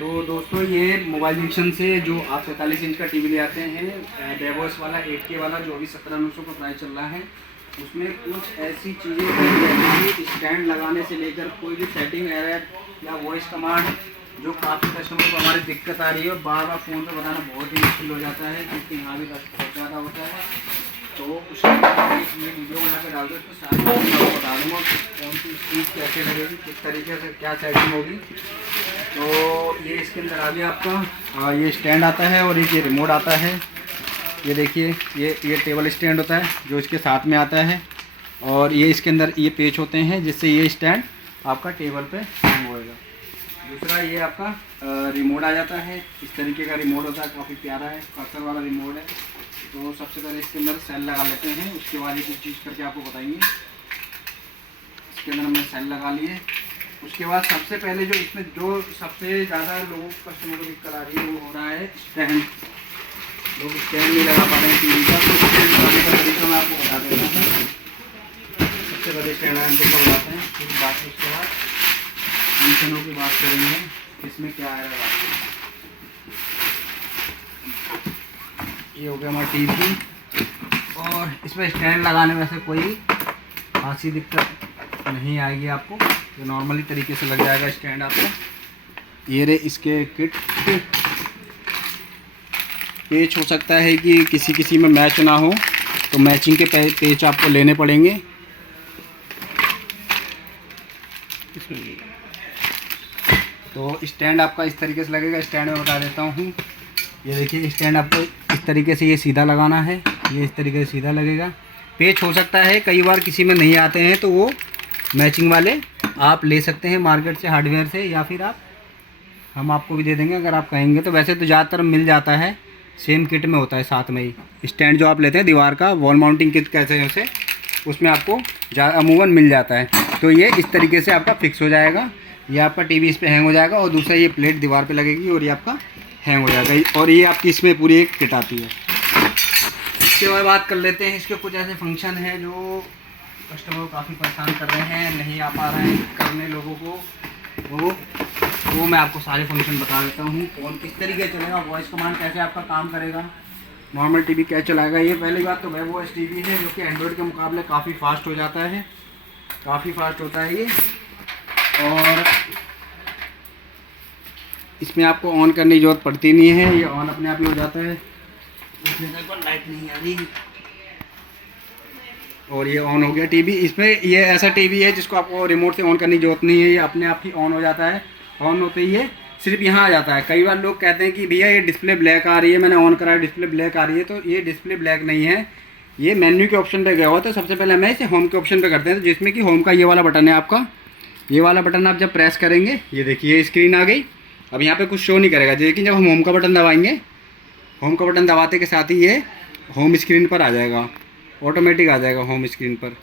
तो दोस्तों ये मोबाइल जंक्शन से जो आप 43 इंच का टीवी ले आते हैं डेवोस वाला 8K वाला जो अभी 17,900 का प्राइस चल रहा है, उसमें कुछ ऐसी चीज़ें हैं कि स्टैंड लगाने से लेकर कोई भी सेटिंग एरर या वॉइस कमांड जो काफ़ी कस्टमर को हमारी दिक्कत आ रही है और बार बार फ़ोन पर बताना बहुत ही मुश्किल हो जाता है क्योंकि यहाँ भी बहुत ज़्यादा होता है। तो उसके ये वीडियो बना कर डाल दो, इसमें सारी मैं आपको बता दूँगा कौन सी चीज़ कैसे लगेगी, किस तरीके से क्या सेटिंग होगी। तो ये इसके अंदर आ गया आपका ये स्टैंड आता है और एक ये रिमोट आता है। ये देखिए ये टेबल स्टैंड होता है जो इसके साथ में आता है और ये इसके अंदर ये पेच होते हैं जिससे ये स्टैंड आपका टेबल पे हैंग होएगा। दूसरा ये आपका रिमोट आ जाता है, इस तरीके का रिमोट होता है, काफ़ी प्यारा है, कर्सर वाला रिमोट है। तो सबसे पहले इसके अंदर सेल लगा लेते हैं, उसके बाद ये कुछ चीज़ करके आपको बताएंगे। इसके अंदर हमने सेल लगा लिए। उसके बाद सबसे पहले जो इसमें जो सबसे ज़्यादा लोगों कस्टमर को दिक्कत आ रही है वो हो रहा है स्टैंड। लोग स्टैंड नहीं लगा पा रहे हैं टीवी का, तो स्टैंड लगाने का तरीका मैं आपको बता देता हूँ। सबसे पहले स्टैंड लगाने का बताते हैं, फिर बात उसके बाद फंक्शनों की बात करेंगे, इसमें क्या है बात। ये हो गया हमारा टीवी और इसमें स्टैंड लगाने में से कोई खासी दिक्कत नहीं आएगी आपको, तो नॉर्मली तरीके से लग जाएगा स्टैंड आपको। ये रे इसके किट पेच हो सकता है कि किसी में मैच ना हो तो मैचिंग के पेच आपको लेने पड़ेंगे। तो स्टैंड आपका इस तरीके से लगेगा। स्टैंड में बता देता हूँ, ये देखिए स्टैंड आपको इस तरीके से ये सीधा लगाना है, ये इस तरीके से सीधा लगेगा। पेच हो सकता है कई बार किसी में नहीं आते हैं तो वो मैचिंग वाले आप ले सकते हैं मार्केट से, हार्डवेयर से, या फिर हम आपको भी दे देंगे अगर आप कहेंगे तो। वैसे तो ज़्यादातर मिल जाता है, सेम किट में होता है साथ में ही। स्टैंड जो आप लेते हैं दीवार का वॉल माउंटिंग किट कहते हैं उसे, उसमें आपको अमूमन मिल जाता है। तो ये इस तरीके से आपका फिक्स हो जाएगा, ये आपका टीवी इस पर हैंग हो जाएगा और दूसरा ये प्लेट दीवार पे लगेगी और ये आपका हैंग हो जाएगा। और ये आपकी इसमें पूरी एक किट आती है। इसके बाद बात कर लेते हैं, इसके कुछ ऐसे फंक्शन हैं जो कस्टमर को काफ़ी परेशान कर रहे हैं, नहीं आ पा रहे हैं करने लोगों को, वो मैं आपको सारे फंक्शन बता देता हूँ। फ़ोन किस तरीके से चलेगा, वॉइस कमांड कैसे आपका काम करेगा, नॉर्मल टीवी कैसे चलाएगा। ये पहली बात तो वेब ओएस टीवी है जो कि एंड्रॉयड के मुकाबले काफ़ी फास्ट हो जाता है, काफ़ी फास्ट होता है ये। और इसमें आपको ऑन करने की ज़रूरत पड़ती नहीं है, ये ऑन अपने आप ही हो जाता है। लाइट नहीं आ रही और ये ऑन हो गया टीवी। इसमें ये ऐसा टीवी है जिसको आपको रिमोट से ऑन करने की ज़रूरत नहीं है, ये अपने आप ही ऑन हो जाता है। ऑन होते ही ये सिर्फ यहाँ आ जाता है। कई बार लोग कहते हैं कि भैया ये डिस्प्ले ब्लैक आ रही है, मैंने ऑन करा है डिस्प्ले ब्लैक आ रही है, तो ये डिस्प्ले ब्लैक नहीं है, ये मेन्यू के ऑप्शन पे गया हुआ। तो सबसे पहले हमें इसे होम के ऑप्शन पे करते हैं, तो जिसमें कि होम का ये वाला बटन है आपका, ये वाला बटन आप जब प्रेस करेंगे ये देखिए स्क्रीन आ गई। अब यहाँ पे कुछ शो नहीं करेगा, लेकिन जब हम होम का बटन दबाएंगे, होम का बटन दबाते के साथ ही ये होम स्क्रीन पर आ जाएगा, ऑटोमेटिक आ जाएगा होम स्क्रीन पर।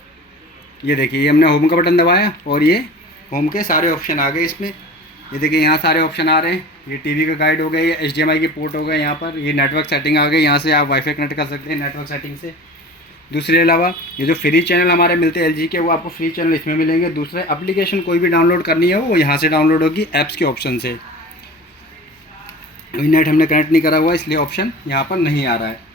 ये देखिए ये हमने होम का बटन दबाया और ये होम के सारे ऑप्शन आ गए इसमें। ये देखिए यहाँ सारे ऑप्शन आ रहे हैं, ये टीवी का गाइड हो गया, ये HDMI के पोर्ट हो गए यहाँ पर, ये नेटवर्क सेटिंग आ गई, यहाँ से आप वाईफाई कनेक्ट कर सकते हैं नेटवर्क सेटिंग से। दूसरे अलावा ये जो फ्री चैनल हमारे मिलते हैं LG के, वो आपको फ्री चैनल इसमें मिलेंगे। दूसरे एप्लीकेशन कोई भी डाउनलोड करनी है वो यहाँ से डाउनलोड होगी ऐप्स के ऑप्शन से। अभी नेट हमने कनेक्ट नहीं करा हुआ इसलिए ऑप्शन यहाँ पर नहीं आ रहा है।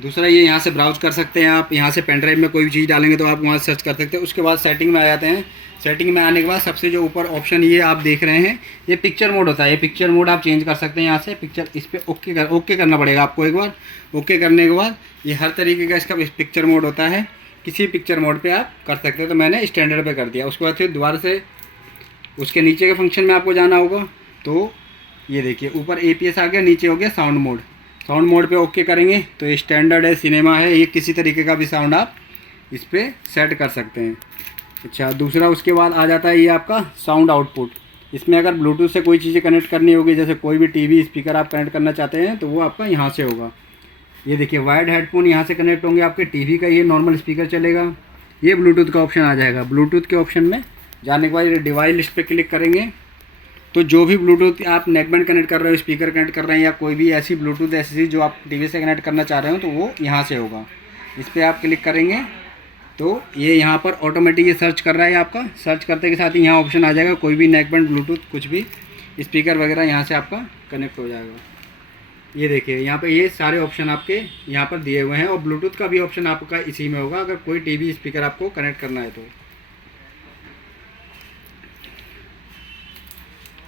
दूसरा ये यहाँ से ब्राउज कर सकते हैं आप, यहाँ से पेन ड्राइव में कोई भी चीज़ डालेंगे तो आप वहाँ सर्च कर सकते हैं। उसके बाद सेटिंग में आ जाते हैं। सेटिंग में आने के बाद सबसे जो ऊपर ऑप्शन ये आप देख रहे हैं, ये पिक्चर मोड होता है। ये पिक्चर मोड आप चेंज कर सकते हैं यहाँ से। पिक्चर इस पर ओके करना पड़ेगा आपको एक बार। ओके करने के बाद ये हर तरीके का इसका पिक्चर मोड होता है, किसी पिक्चर मोड पर आप कर सकते हैं। तो मैंने स्टैंडर्ड पर कर दिया। उसके बाद फिर दोबारा से उसके नीचे के फंक्शन में आपको जाना होगा। तो ये देखिए ऊपर APS आ गया, नीचे हो गया साउंड मोड। साउंड मोड पे ओके करेंगे तो ये स्टैंडर्ड है, सिनेमा है, ये किसी तरीके का भी साउंड आप इस पर सेट कर सकते हैं। अच्छा, दूसरा उसके बाद आ जाता है ये आपका साउंड आउटपुट। इसमें अगर ब्लूटूथ से कोई चीज़ें कनेक्ट करनी होगी, जैसे कोई भी टीवी स्पीकर आप कनेक्ट करना चाहते हैं तो वो आपका यहाँ से होगा। ये देखिए वायर्ड हेडफोन यहाँ से कनेक्ट होंगे आपके, टीवी का ये नॉर्मल स्पीकर चलेगा। ये ब्लूटूथ का ऑप्शन आ जाएगा। ब्लूटूथ के ऑप्शन में जाने के बाद ये डिवाइस लिस्ट पर क्लिक करेंगे तो जो भी ब्लूटूथ आप नेकबैंड कनेक्ट कर रहे हो, स्पीकर कनेक्ट कर रहे हैं, या कोई भी ऐसी ब्लूटूथ ऐसी जो आप टीवी से कनेक्ट करना चाह रहे हो, तो वो यहाँ से होगा। इस पर आप क्लिक करेंगे तो ये यहाँ पर ऑटोमेटिक ये सर्च कर रहा है आपका। सर्च करते के साथ ही यहाँ ऑप्शन आ जाएगा, कोई भी नेकबैंड ब्लूटूथ कुछ भी स्पीकर वगैरह यहाँ से आपका कनेक्ट हो जाएगा। ये देखिए यहाँ पे ये सारे ऑप्शन आपके यहाँ पर दिए हुए हैं, और ब्लूटूथ का भी ऑप्शन आपका इसी में होगा अगर कोई टीवी स्पीकर आपको कनेक्ट करना है तो।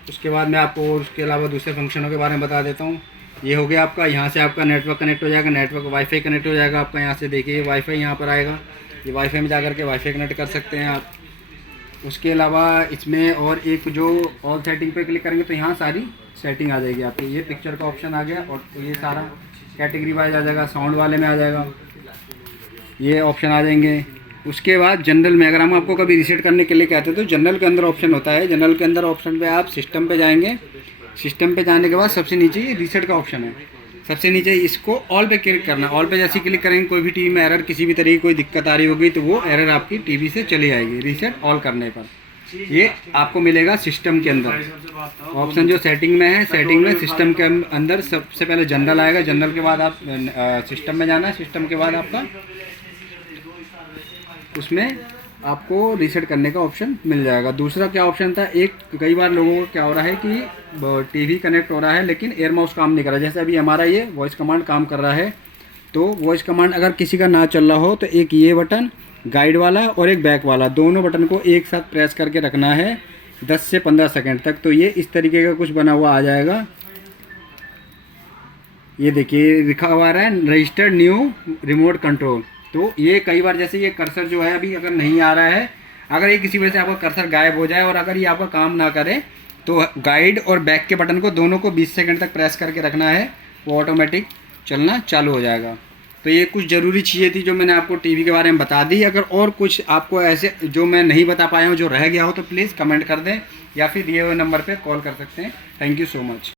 उसके बाद मैं आपको उसके अलावा दूसरे फंक्शनों के बारे में बता देता हूँ। ये हो गया आपका, यहाँ से आपका नेटवर्क कनेक्ट हो जाएगा, नेटवर्क वाईफाई कनेक्ट हो जाएगा आपका। यहाँ से देखिए वाईफाई यहाँ पर आएगा, ये वाईफाई में जाकर के वाईफाई कनेक्ट कर सकते हैं आप। उसके अलावा इसमें और एक जो ऑल सेटिंग पे क्लिक करेंगे तो यहाँ सारी सेटिंग आ जाएगी आपकी। ये पिक्चर का ऑप्शन आ गया, और ये सारा कैटेगरी वाइज आ जाएगा, साउंड वाले में आ जाएगा, ये ऑप्शन आ जाएंगे। उसके बाद जनरल में अगर हम आपको कभी रीसेट करने के लिए कहते हैं तो जनरल के अंदर ऑप्शन होता है। जनरल के अंदर ऑप्शन पे आप सिस्टम पे जाएंगे, सिस्टम पे जाने के बाद सबसे नीचे ये रीसेट का ऑप्शन है, सबसे नीचे इसको ऑल पे क्लिक करना। ऑल पे जैसे क्लिक करेंगे कोई भी टीवी में एरर, किसी भी तरह की कोई दिक्कत आ रही होगी तो वो एरर आपकी टीवी से चली जाएगी रीसेट ऑल करने पर। ये आपको मिलेगा सिस्टम के अंदर ऑप्शन जो सेटिंग में है। सेटिंग में सिस्टम के अंदर सबसे पहले जनरल आएगा, जनरल के बाद आप सिस्टम में जाना है, सिस्टम के बाद आपका उसमें आपको रीसेट करने का ऑप्शन मिल जाएगा। दूसरा क्या ऑप्शन था, एक कई बार लोगों को क्या हो रहा है कि टीवी कनेक्ट हो रहा है लेकिन एयर माउस काम नहीं कर रहा। जैसे अभी हमारा ये वॉइस कमांड काम कर रहा है, तो वॉइस कमांड अगर किसी का ना चल रहा हो तो एक ये बटन गाइड वाला और एक बैक वाला, दोनों बटन को एक साथ प्रेस करके रखना है 10 से 15 सेकंड तक। तो ये इस तरीके का कुछ बना हुआ आ जाएगा। ये देखिए लिखा हुआ है रजिस्टर्ड न्यू रिमोट कंट्रोल। तो ये कई बार जैसे ये कर्सर जो है अभी अगर नहीं आ रहा है, अगर ये किसी वजह से आपका कर्सर गायब हो जाए और अगर ये आपका काम ना करे तो गाइड और बैक के बटन को दोनों को 20 सेकंड तक प्रेस करके रखना है, वो ऑटोमेटिक चलना चालू हो जाएगा। तो ये कुछ ज़रूरी चीज़ें थी जो मैंने आपको टीवी के बारे में बता दी। अगर और कुछ आपको ऐसे जो मैं नहीं बता पाया हूँ, जो रह गया हो, तो प्लीज़ कमेंट कर दें या फिर दिए हुए नंबर पर कॉल कर सकते हैं। Thank you so much.